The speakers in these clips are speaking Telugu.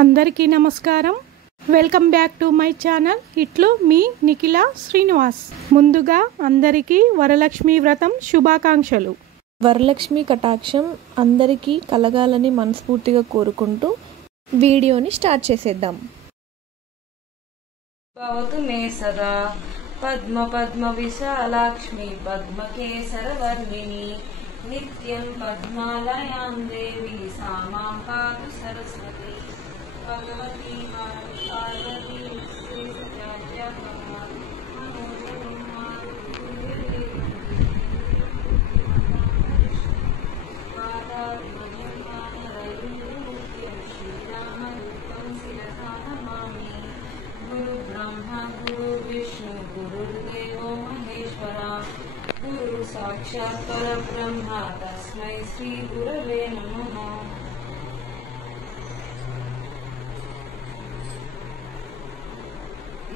అందరికీ నమస్కారం. Welcome back to my channel. ఇట్లు మీ నిఖిల శ్రీనివాస్. ముందుగా అందరికీ వరలక్ష్మి వ్రతం శుభాకాంక్షలు. వరలక్ష్మి కటాక్షం అందరికీ కలగాలని మనస్ఫూర్తిగా కోరుకుంటూ వీడియోని స్టార్ట్ చేసేద్దాం. భవతు మే సదా పద్మ పద్మ విశాలాక్ష్మి పద్మకేసర వర్ణిని నిత్యం పద్మాలయాం దేవి సామాం పాతు సరస్వతి భగవతి పార్వతీ శ్రీ गुरु ब्रह्मा गुरु विष्णु गुरुर्देवो महेश्वरा गुरु साक्षात् परब्रह्म तस्मै श्री गुरवे नमः.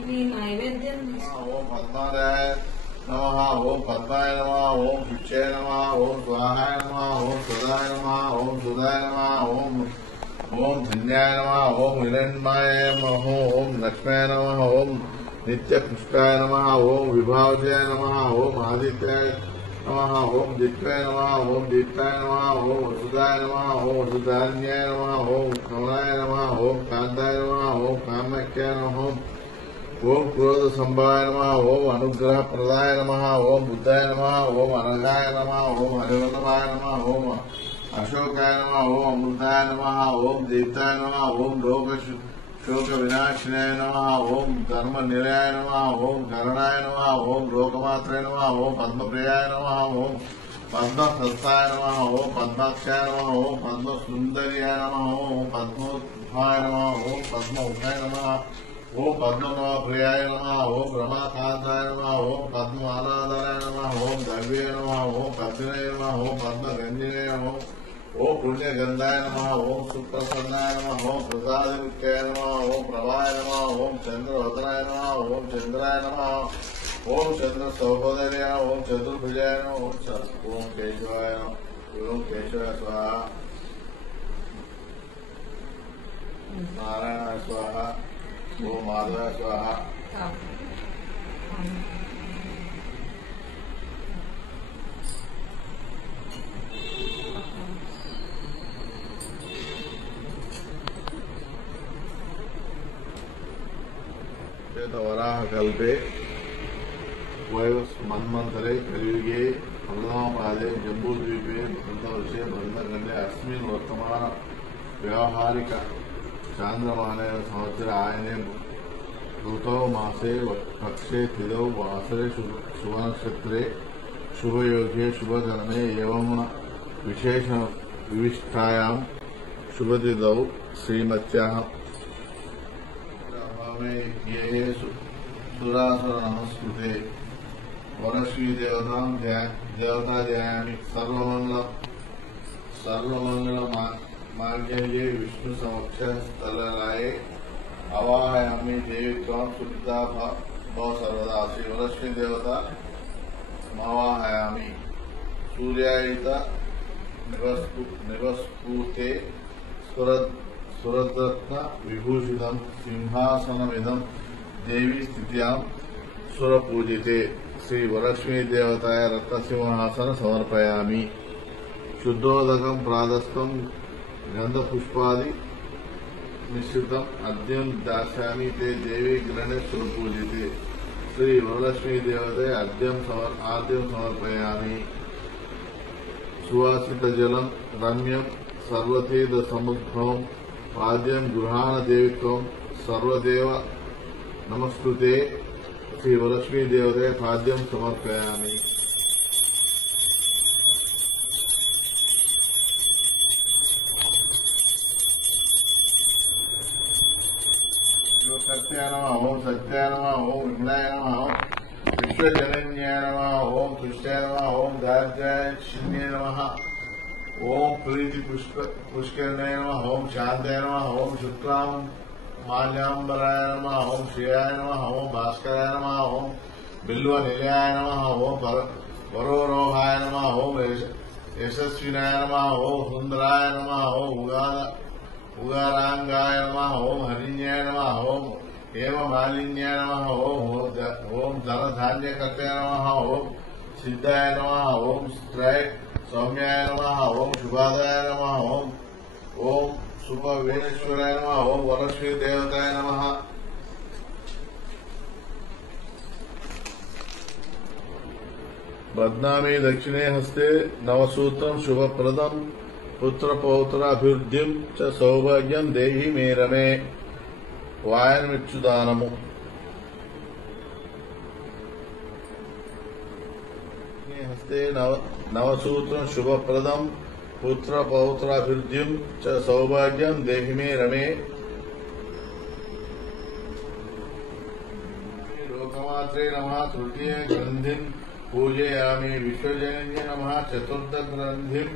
ఇది నైవేద్యం. ఓం పద్మాయ నమః, ఓం పద్మాయ నమః, ఓం శుచ్యాయ నమః, ఓం స్వాహాయ నమః, ఓం సుధాయ నమః, ఓం సుధాయ నమః, ఓం ధన్యాయ నమః, ఓం హిరణ్మయ నమః, ఓం లక్ష్మాయ నమః, ఓం నిత్యపుష్టాయ నమః, ఓం విభావజాయ నమః, ఓం ఆదిత్యాయ నమః, ఓం దిత్యాయ నమః, ఓం దీప్తాయ నమః, ఓం వసుదాయ నమః, ఓం వసుధాన్యాయ నమః, ఓం కమలాయ నమః, ఓం కాంతాయ నమః, ఓం కామాఖ్యాయ నమః, ఓం క్రోధ సంభాయ నమః, ఓం అనుగ్రహ ప్రదాయ నమః, ఓం బుద్ధాయ నమః, ఓం అనఘాయ నమః, ఓం హరివల్లభాయ నమః, ఓం అశోకాయ నమః, ఓం అమృతాయ నమః, ఓం దీప్తాయ నమః, ఓం శోక వినాశినాయ నమః, ఓం ధర్మ నిలయాయ నమః, ఓం కరుణాయ నమః, ఓం లోకమాత్రాయ నమః, ఓం పద్మప్రియాయ నమః, ఓం పద్మహస్తాయ నమః, ఓం పద్మాక్షాయ నమః, ఓం పద్మసుందర్యాయ నమః, ఓం పద్మోద్భాయ నమః, ఓం పద్మముఖాయ నమః, ఓం పద్మప్రియాయ నమః, ఓం రమాకాంతాయ నమః, ఓం పద్మమాలాధరాయ నమః, ఓం దవ్యాయ నమః, ఓం పద్మినాయ నమః, ఓం పద్మగంధినాయ నమః, ఓం పుణ్యగంధాయ నమః, ఓం సుప్రసన్నాయ నమః, ఓం ప్రసాదిముఖ్యాయ నమః, ఓం ప్రభాయ నమః, ఓం చంద్రవదనాయ నమః, ఓం చంద్రాయ నమః, ఓం చంద్ర సౌభోదర్యాయ, ఓం చతుర్భుజాయ నమః, ఓం కేశవాయ నమః, ఓం కేశవాయ స్వాహ, నారాయణ స్వాహ, ఓం మాధవ స్వాహ. వరాహకల్పే మన్మంతరే కలియుగే ఫలదాపాదే జంబూద్వీపే భరతవర్షే భరతఖండే అస్మిన్ వర్తమాన వ్యావహారిక చాంద్రమానే సంవత్సర ఆయనే ఋతౌ మాసే పక్షే తిథౌ వాసరే శుభనక్షత్రే శుభయోగే శుభకరణే ఏవం విశేష వివిష్టాయాం శుభతిథౌ శ్రీమత్యాః సురాసుర నమస్కృతే వరశ్రీ దేవతాం దేవతా ధ్యాయామి సర్వమంగళ మాంగళ్యే విష్ణు సమక్ష స్థలరాయే అవాహయామి దేవి త్వాం సుప్తా భవ సర్వదా. శ్రీ వరశ్రీ దేవత మవాహయామి. సూర్యాయుత నివస్ఫూతే సురరత్న విభూషితం సింహాసనమిదం దేవి స్థిత్యాం సురపూజితే. శ్రీ వరలక్ష్మీ దేవతాయ రత్నసింహాసన సమర్పయామి. శుద్ధోదకం ప్రాదస్తం గంధపుష్పాది మిశ్రితం అద్యం దాస్యామి తే దేవి గ్రహణే సురపూజితే. శ్రీ వరలక్ష్మీ దేవతే ఆద్యం సమర్పయామి. సువాసిత జలం రమ్యం సర్వతీర్థ సముద్భవం పాద్యం గృహాణ దేవిత్వం సర్వదేవ నమస్కృతే. శ్రీ వరలక్ష్మీ దేవతే పాద్యం సమర్పయామి. సత్యాయ నమః, ఓం సత్యాయ నమః, ఓం విఘ్నాయ నమః, ఓం విశ్వజనన్యాయ నమః, ఓం కృష్ణాయ నమః, ఓం దార్జాయ శిన్యాయ నమః, ఓం ప్రీతి పుష్కరణాయ నమః, ఓం శాంతాయ నమః, ఓం శుక్లాం మాల్యాంబరాయ నమః, ఓం శ్రీయాయ నమః, ఓం భాస్కరాయ నమః, ఓం బిల్వ నిలయాయ నమః, ఓం వరోరోహాయ నమః, ఓం యశస్వినాయ నమః, ఓం సుందరాయ నమః, ఓం उगारांगाय नमः ओम हरिण्याय नमः ओम हेममालिन्याय नमः ओम धनधान्यकर्ते नमः ओम सिद्धाय नमः ओम स्त्रैक सौम्याय नमः ओम शुभादाय नमः ओम शुभवेश्वराय नमः ओम वरश्री देवताय नमः। बध्नामि दक्षिणे हस्ते नवसूत्रं शुभप्रदं पुत्रपौत्राभिवृद्धिं च सौभाग्यं देहि मे रमे वायनमिच्छुदानमु। हस्ते नवसूत्रं शुभप्रदं पुत्रपौत्राभिवृद्धिं च सौभाग्यं देहि मे रमे लोकमात्रे नमः। तृतीय ग्रंथिं पूजयामि विश्वजनन्ये नमः। चतुर्थ ग्रंथिं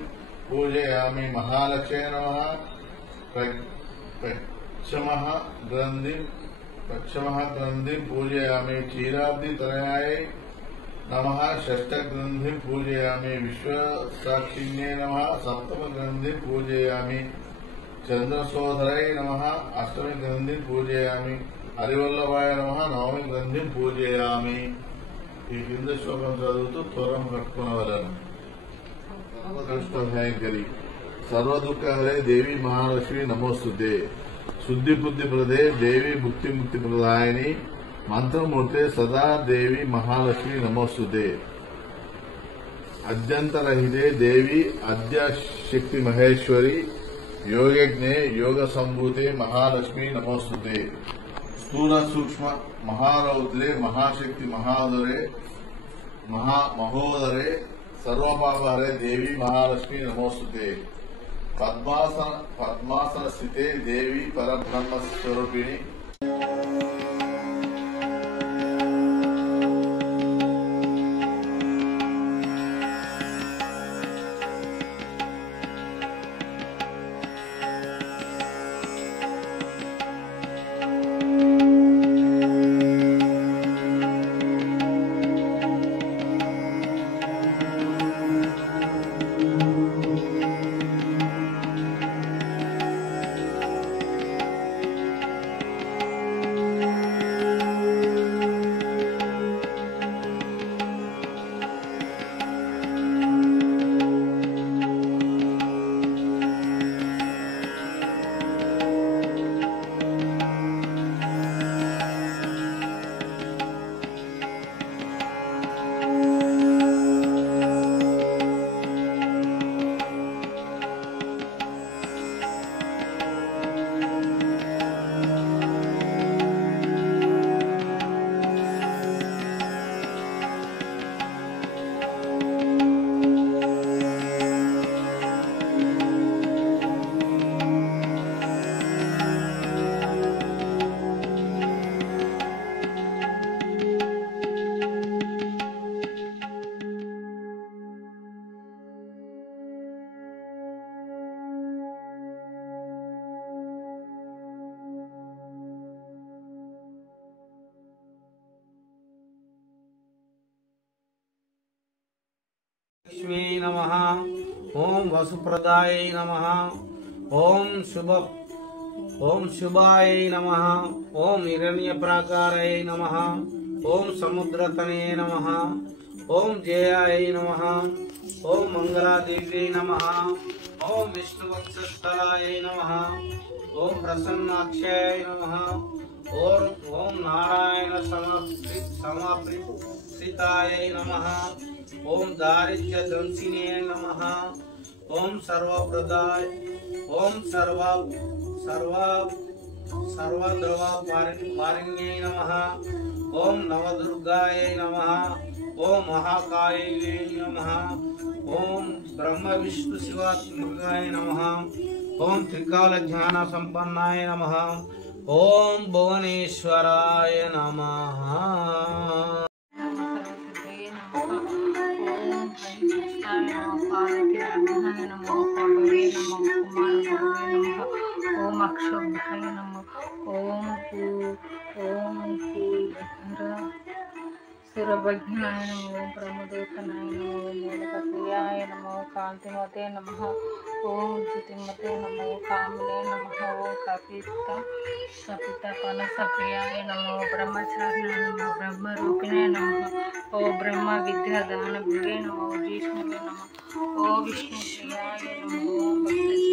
पूजयामि महालक्ष्मी नमः। पश्चिमः ग्रंथिं पूजयामि क्षीराब्धितनयाय नमः। षष्ठ ग्रंथिं पूजयामि विश्वसाक्षिण्ये नमः। सप्तम ग्रंथिं पूजयामि चंद्रसोधराय नमः। अष्टमी ग्रंथिं पूजयामि हरिवल्लभाय नमः। नवमी ग्रंथिं पूजयामि। ఈ కింద శ్లోకం చదువుతూ త్వరం కట్టుకునవలను। సర్వదుష్టభయంకరి సర్వదుఃఖహరే దేవి మహాలక్ష్మి నమోస్తుతే। శుద్ధి బుద్ధి ప్రదే దేవి ముక్తి ముక్తి ప్రదాయిని మంత్రమూర్తే సదా దేవి మహాలక్ష్మి నమోస్తుతే। అద్యంతరహితే దేవి అద్యశక్తి మహేశ్వరి యోగజ్ఞే యోగ సంభూతే మహాలక్ష్మి నమోస్తుతే। స్థూల సూక్ష్మ महारौद्रे महाशक्ति महोदरे सर्वपापहरे देवी महालक्ष्मी नमोस्तुते। पद्मासन स्थिते देवी परब्रह्म स्वरूपिणी। लक्ष्मी नमः। ओम वसुप्रदाय नमः। ओम शुभाय नमः। ओम हिरण्यप्राकाराय नमः। ओम समुद्रतने नमः। ओम जयाय नमः। ओम मंगलादेव्यै नमः। ओम विष्णुवक्षस्थलाय नमः। ओम प्रसन्नाक्षाय नमः। ओम नारायण समाप्रिताय नमः। ओम दारिद्र्य ध्वंसिने नमः। ओम सर्वप्रदाय ओम सर्वद्रवा पारिण्ये नमः। ओम नवदुर्गाय नमः। ओम महाकायै नमः। ओम ब्रह्म विष्णु शिवात्मकाय नमः। ओम त्रिकाल ज्ञान संपन्नाय नमः। ओम भुवनेश्वराय नमः। ओम अक्षोभ्याय नमः। ओम సురభజ్ఞాయ నమో బ్రహ్మదూతనాయ నమో మూలకప్రియాయ నమో కాంతిమతే నమ ఓం జ్యోతిమతే నమో కామినే నమ ఓం కపిత పనసప్రియాయ నమో బ్రహ్మచార్యాయ నమో బ్రహ్మరూపిణే నమ ఓ బ్రహ్మ విద్యాదాన భువే నమో విష్ణువే నమ ఓ విష్ణుప్రియాయ నమో భక్త